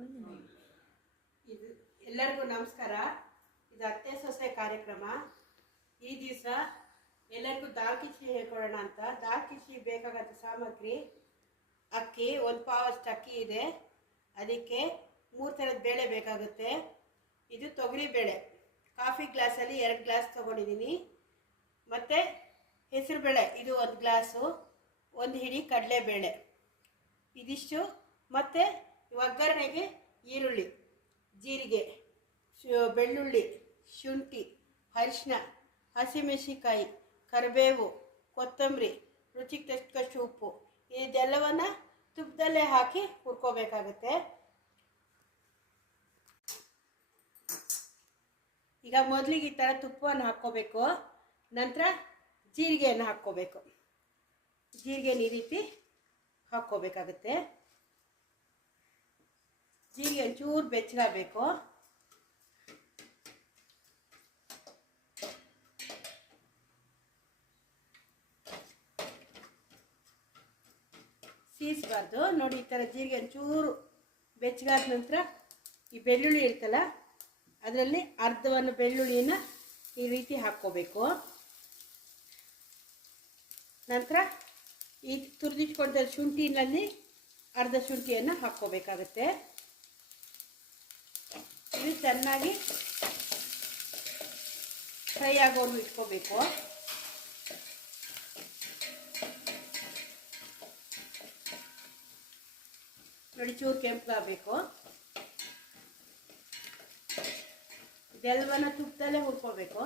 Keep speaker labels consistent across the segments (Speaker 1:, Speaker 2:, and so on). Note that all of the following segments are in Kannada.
Speaker 1: ಇದು ಎಲ್ಲರಿಗೂ ನಮಸ್ಕಾರ. ಇದು ಅತ್ತೆ ಸೊಸೆ ಕಾರ್ಯಕ್ರಮ. ಈ ದಿವಸ ಎಲ್ಲರಿಗೂ ದಾಲ್ ಹೇಳ್ಕೊಡೋಣ ಅಂತ. ದಾಲ್ ಕಿಚಡಿ ಬೇಕಾಗತ್ತ ಸಾಮಗ್ರಿ, ಅಕ್ಕಿ, ಒಂದು ಪಾವಷ್ಟು ಅಕ್ಕಿ ಇದೆ. ಅದಕ್ಕೆ ಮೂರು ಥರದ ಬೇಳೆ ಬೇಕಾಗುತ್ತೆ. ಇದು ತೊಗರಿ ಬೇಳೆ. ಕಾಫಿ ಗ್ಲಾಸಲ್ಲಿ ಎರಡು ಗ್ಲಾಸ್ ತೊಗೊಂಡಿದ್ದೀನಿ ಮತ್ತು ಹೆಸರುಬೇಳೆ ಇದು ಒಂದು ಗ್ಲಾಸು. ಒಂದು ಹಿಡಿ ಕಡಲೆಬೇಳೆ. ಇದಿಷ್ಟು. ಮತ್ತು ಒಗ್ಗರಣೆಗೆ ಈರುಳ್ಳಿ, ಜೀರಿಗೆ ಬೆಳ್ಳುಳ್ಳಿ, ಶುಂಠಿ ಅರಿಶಿನ ಹಸಿಮೆಣಸಿಕಾಯಿ ಕರಿಬೇವು, ಕೊತ್ತಂಬರಿ, ರುಚಿಗೆ ತಕ್ಕಷ್ಟು ಉಪ್ಪು. ಇದೆಲ್ಲವನ್ನು ತುಪ್ಪದಲ್ಲೇ ಹಾಕಿ ಹುರ್ಕೋಬೇಕಾಗುತ್ತೆ. ಈಗ ಮೊದಲಿಗೆ ಈ ಥರ ತುಪ್ಪವನ್ನು ಹಾಕ್ಕೋಬೇಕು. ನಂತರ ಜೀರಿಗೆಯನ್ನು ಹಾಕ್ಕೋಬೇಕು. ಜೀರಿಗೆ ಈ ರೀತಿ ಹಾಕ್ಕೋಬೇಕಾಗತ್ತೆ. ಜೀರಿಗೆ ಒಂಚೂರು ಬೆಚ್ಚಗಾಗಬೇಕು. ಸೀಸಬಾರ್ದು. ನೋಡಿ ಈ ಥರ ಜೀರಿಗೆ ಒಂಚೂರು ಬೆಚ್ಚಗಾದ ನಂತರ ಈ ಬೆಳ್ಳುಳ್ಳಿ ಇರ್ತಲ್ಲ, ಅದರಲ್ಲಿ ಅರ್ಧವನ್ನು ಬೆಳ್ಳುಳ್ಳಿನ ಈ ರೀತಿ ಹಾಕ್ಕೋಬೇಕು. ನಂತರ ಈ ತುರಿದಿಟ್ಕೊಂಡ ಶುಂಠಿನಲ್ಲಿ ಅರ್ಧ ಶುಂಠಿಯನ್ನು ಹಾಕ್ಕೋಬೇಕಾಗತ್ತೆ. ಇದು ಚೆನ್ನಾಗಿ ಫ್ರೈ ಆಗೋನು ಇಟ್ಕೋಬೇಕು. ನೋಡಿ ಚೂರು ಕೆಂಪಗಾಗಬೇಕು. ಇದೆಲ್ಲವನ್ನ ತುಪ್ಪದಲ್ಲೇ ಹುರ್ಕೋಬೇಕು.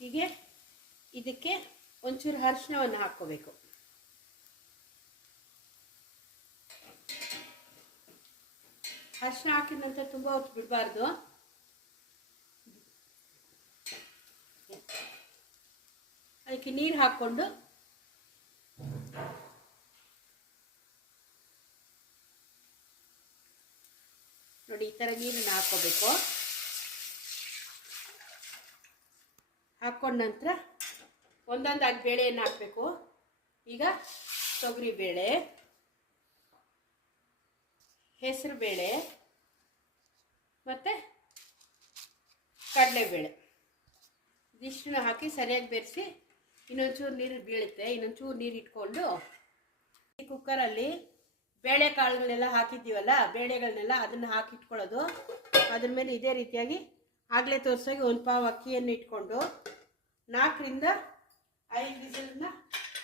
Speaker 1: ಹೀಗೆ ಇದಕ್ಕೆ ಒಂಚೂರು ಅರಿಶಿನವನ್ನು ಹಾಕ್ಕೋಬೇಕು. ಅರಿಶಿನ ಹಾಕಿದ ನಂತರ ತುಂಬ ಹೊತ್ತು ಬಿಡಬಾರ್ದು. ಅದಕ್ಕೆ ನೀರು ಹಾಕ್ಕೊಂಡು ನೋಡಿ ಈ ಥರ ನೀರನ್ನು ಹಾಕ್ಕೋಬೇಕು. ಹಾಕ್ಕೊಂಡ ನಂತರ ಒಂದೊಂದಾಗಿ ಬೇಳೆಯನ್ನು ಹಾಕಬೇಕು. ಈಗ ತೊಗರಿ ಬೇಳೆ, ಹೆಸರು ಬೇಳೆ, ಮತ್ತು ಕಡಲೆಬೇಳೆ. ಇದಿಷ್ಟನ್ನು ಹಾಕಿ ಸರಿಯಾಗಿ ಬೆರೆಸಿ ಇನ್ನೊಂಚೂರು ನೀರು ಬೀಳುತ್ತೆ. ಇನ್ನೊಂಚೂರು ನೀರು ಇಟ್ಕೊಂಡು ಈ ಕುಕ್ಕರಲ್ಲಿ ಬೇಳೆಕಾಳುಗಳನ್ನೆಲ್ಲ ಹಾಕಿದ್ದೀವಲ್ಲ, ಬೇಳೆಗಳನ್ನೆಲ್ಲ ಅದನ್ನು ಹಾಕಿಟ್ಕೊಳ್ಳೋದು ಅದ್ರ ಮೇಲೆ ಇದೇ ರೀತಿಯಾಗಿ ಆಗಲೇ ತೋರಿಸೋಗಿ ಒಂದು ಪಾವು ಅಕ್ಕಿಯನ್ನು ಇಟ್ಕೊಂಡು ನಾಲ್ಕರಿಂದ ಐದು ವಿಸಿಲನ್ನ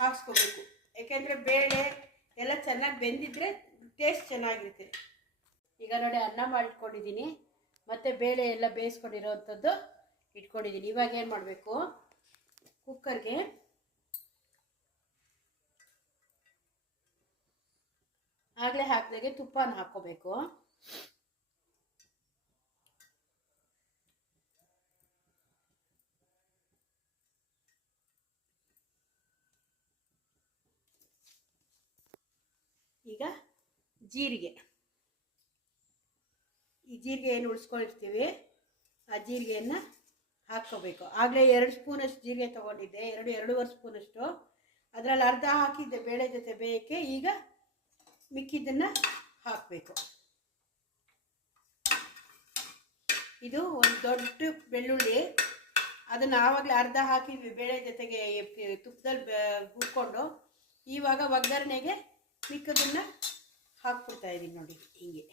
Speaker 1: ಹಾಕ್ಸ್ಕೋಬೇಕು. ಯಾಕೆಂದರೆ ಬೇಳೆ ಎಲ್ಲ ಚೆನ್ನಾಗಿ ಬೆಂದಿದ್ರೆ ಟೇಸ್ಟ್ ಚೆನ್ನಾಗಿರುತ್ತೆ. ಈಗ ನೋಡಿ ಅನ್ನ ಮಾಡಿಟ್ಕೊಂಡಿದ್ದೀನಿ. ಮತ್ತು ಬೇಳೆ ಎಲ್ಲ ಬೇಯಿಸ್ಕೊಂಡಿರೋವಂಥದ್ದು ಇಟ್ಕೊಂಡಿದ್ದೀನಿ. ಇವಾಗ ಏನು ಮಾಡಬೇಕು? ಕುಕ್ಕರ್ಗೆ ಆಗಲೇ ಹಾಕಿದಾಗೆ ತುಪ್ಪನ ಹಾಕ್ಕೋಬೇಕು. ಈಗ ಜೀರಿಗೆ. ಈ ಜೀರಿಗೆ ಏನು ಉಳಿಸ್ಕೊಂಡಿರ್ತೀವಿ? ಆ ಜೀರಿಗೆಯನ್ನು ಹಾಕ್ಕೋಬೇಕು. ಆಗಲೇ ಎರಡು ಸ್ಪೂನಷ್ಟು ಜೀರಿಗೆ ತೊಗೊಂಡಿದ್ದೆ. ಎರಡು, ಎರಡೂವರೆ ಸ್ಪೂನಷ್ಟು. ಅದರಲ್ಲಿ ಅರ್ಧ ಹಾಕಿದ್ದೆ, ಬೇಳೆ ಜೊತೆ ಬೇಯಕ್ಕೆ. ಈಗ ಮಿಕ್ಕಿದ್ದನ್ನು ಹಾಕಬೇಕು. ಇದು ಒಂದು ದೊಡ್ಡ ಬೆಳ್ಳುಳ್ಳಿ. ಅದನ್ನು ಆವಾಗಲೇ ಅರ್ಧ ಹಾಕಿದ್ವಿ ಬೇಳೆ ಜೊತೆಗೆ ತುಪ್ಪದಲ್ಲಿ ಹುರ್ಕೊಂಡು, ಇವಾಗ ಒಗ್ಗರಣೆಗೆ ಮಿಕ್ಕದನ್ನು ಹಾಕ್ಬಿಡ್ತಾ ಇದ್ದೀನಿ ನೋಡಿ, ಹಿಂಗೆ.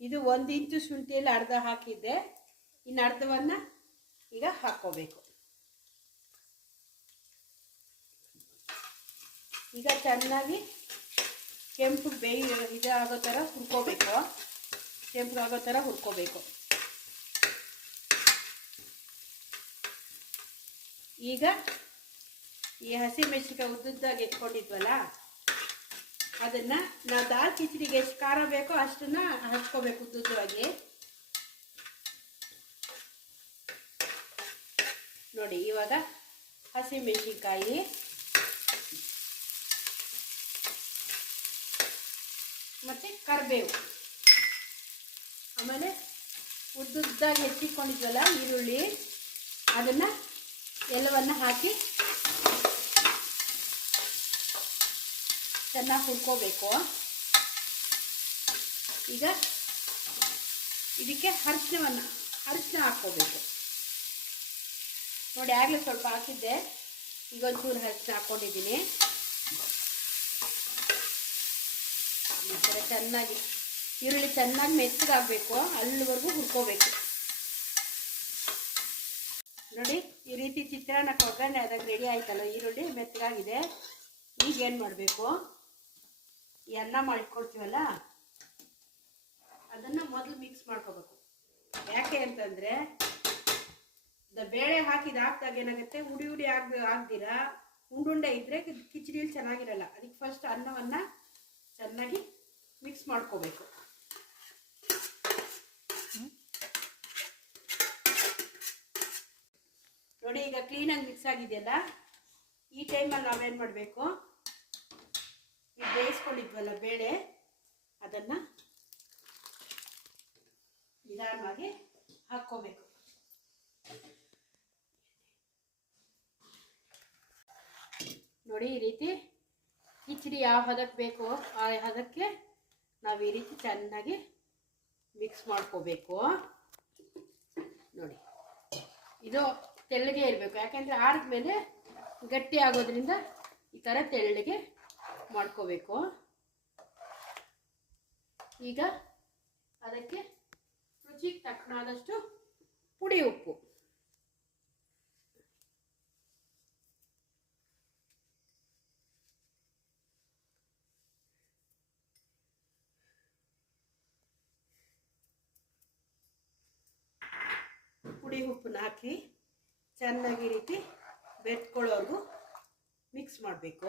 Speaker 1: ಇದು ಒಂದು ಇಂಚು ಶುಂಠಿಯಲ್ಲಿ ಅರ್ಧ ಹಾಕಿದ್ದೆ. ಇನ್ನು ಅರ್ಧವನ್ನು ಈಗ ಹಾಕ್ಕೋಬೇಕು. ಈಗ ಚೆನ್ನಾಗಿ ಕೆಂಪು ಬೇಯ ಇದಾಗೋ ಥರ ಹುರ್ಕೋಬೇಕು. ಕೆಂಪು ಆಗೋ ಥರ ಹುರ್ಕೋಬೇಕು. ಈಗ ಈ ಹಸಿ ಮೆಣಸಿನ್ಕಾಯಿ ಉದ್ದುದ್ದಾಗಿ ಎತ್ಕೊಂಡಿದ್ವಲ್ಲ ಅದನ್ನು ನಾವು ದಾಲ್ ಕಿಚಡಿಗೆ ಎಷ್ಟು ಖಾರ ಬೇಕೋ ಅಷ್ಟನ್ನ ಹಚ್ಕೋಬೇಕು ಉದ್ದುದ್ದವಾಗಿ ನೋಡಿ, ಇವಾಗ ಹಸಿ ಮೆಣಸಿನ್ಕಾಯಿ. ಮತ್ತು ಕರಿಬೇವು. ಆಮೇಲೆ ಉದ್ದುದ್ದಾಗಿ ಹೆಚ್ಚಿಕೊಂಡಿದ್ವಲ್ಲ ಈರುಳ್ಳಿ, ಅದನ್ನು ಎಲ್ಲವನ್ನು ಹಾಕಿ ಚೆನ್ನಾಗಿ ಹುರ್ಕೋಬೇಕು. ಈಗ ಇದಕ್ಕೆ ಅರಿಶಿನವನ್ನು ಅರಿಶಿನ ಹಾಕ್ಕೋಬೇಕು. ನೋಡಿ, ಆಗಲೇ ಸ್ವಲ್ಪ ಹಾಕಿದ್ದೆ. ಈಗ ಒಂಚೂರು ಅರಿಶಿನ ಹಾಕ್ಕೊಂಡಿದ್ದೀನಿ. ಈ ಥರ ಚೆನ್ನಾಗಿ, ಈರುಳ್ಳಿ ಚೆನ್ನಾಗಿ ಮೆತ್ತಗಾಗಬೇಕು. ಅಲ್ಲಿವರೆಗೂ ಹುರ್ಕೋಬೇಕು. ನೋಡಿ, ಈ ರೀತಿ ಚಿತ್ರಾನ್ನಕ್ಕೆ ಒಗ್ಗರಣೆ ಆದಾಗ ರೆಡಿ ಆಯ್ತಲ್ಲ, ಈರುಳ್ಳಿ ಮೆತ್ತಗಾಗಿದೆ. ಈಗ ಏನು ಮಾಡಬೇಕು? ಈ ಅನ್ನ ಮಾಡಿಕೊಡ್ತೀವಲ್ಲ ಅದನ್ನು ಮೊದಲು ಮಿಕ್ಸ್ ಮಾಡ್ಕೋಬೇಕು. ಯಾಕೆ ಅಂತಂದರೆ ಬೇಳೆ ಹಾಕಿದ ಹಾಕ್ದಾಗ ಏನಾಗುತ್ತೆ? ಉಡಿ ಉಡಿ ಆಗ, ಆಗ್ದಿರಾ? ಉಂಡುಂಡೆ ಇದ್ದರೆ ಕಿಚಡಿಲಿ ಚೆನ್ನಾಗಿರಲ್ಲ. ಅದಕ್ಕೆ ಫಸ್ಟ್ ಅನ್ನವನ್ನು ಚೆನ್ನಾಗಿ ಮಿಕ್ಸ್ ಮಾಡ್ಕೋಬೇಕು. ನೋಡಿ, ಈಗ ಕ್ಲೀನಾಗಿ ಮಿಕ್ಸ್ ಆಗಿದೆಯಲ್ಲ? ಈ ಟೈಮಲ್ಲಿ ನಾವೇನು ಮಾಡಬೇಕು? ಈ ಬೇಯಿಸ್ಕೊಂಡಿದ್ವಲ್ಲ ಬೇಳೆ, ಅದನ್ನು ನಿಧಾನವಾಗಿ ಹಾಕ್ಕೋಬೇಕು. ನೋಡಿ, ಈ ರೀತಿ ಕಿಚಡಿ ಯಾವ ಹದಕ್ಕೆ ಬೇಕೋ ಆ ಹದಕ್ಕೆ ನಾವು ಈ ರೀತಿ ಚೆನ್ನಾಗಿ ಮಿಕ್ಸ್ ಮಾಡ್ಕೋಬೇಕು. ನೋಡಿ, ಇದು ತೆಳ್ಳಗೆ ಇರಬೇಕು. ಯಾಕೆಂದರೆ ಆರಿದ್ಮೇಲೆ ಗಟ್ಟಿ ಆಗೋದ್ರಿಂದ ಈ ಥರ ತೆಳ್ಳಗೆ ಮಾಡ್ಕೋಬೇಕು. ಈಗ ಅದಕ್ಕೆ ರುಚಿಗೆ ತಕ್ಕನಾದಷ್ಟು ಪುಡಿ ಉಪ್ಪು. ಪುಡಿ ಉಪ್ಪನ್ನ ಹಾಕಿ ಚೆನ್ನಾಗಿ ರೀತಿ ಬೆತ್ಕೊಳ್ಳೋರ್ಗು ಮಿಕ್ಸ್ ಮಾಡಬೇಕು.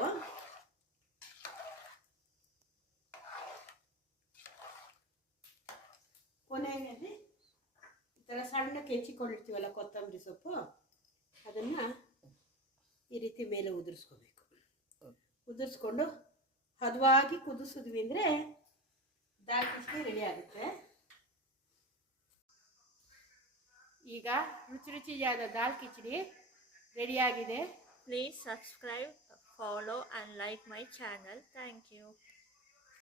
Speaker 1: ಕೊನೆಯಲ್ಲಿ ಈ ಥರ ಸಣ್ಣಕ್ಕೆ ಹೆಚ್ಚಿಕೊಂಡಿರ್ತೀವಲ್ಲ ಕೊತ್ತಂಬರಿ ಸೊಪ್ಪು? ಅದನ್ನು ಈ ರೀತಿ ಮೇಲೆ ಉದುರಿಸ್ಕೋಬೇಕು. ಉದುರಿಸ್ಕೊಂಡು ಹದವಾಗಿ ಕುದಿಸಿದ್ವಿ ಅಂದರೆ ದಾಲ್ ಕಿಚಡಿ ರೆಡಿ ಆಗುತ್ತೆ. ಈಗ ರುಚಿ ರುಚಿಯಾದ ದಾಲ್ ಕಿಚಡಿ ರೆಡಿಯಾಗಿದೆ
Speaker 2: please subscribe follow and like my channel thank you.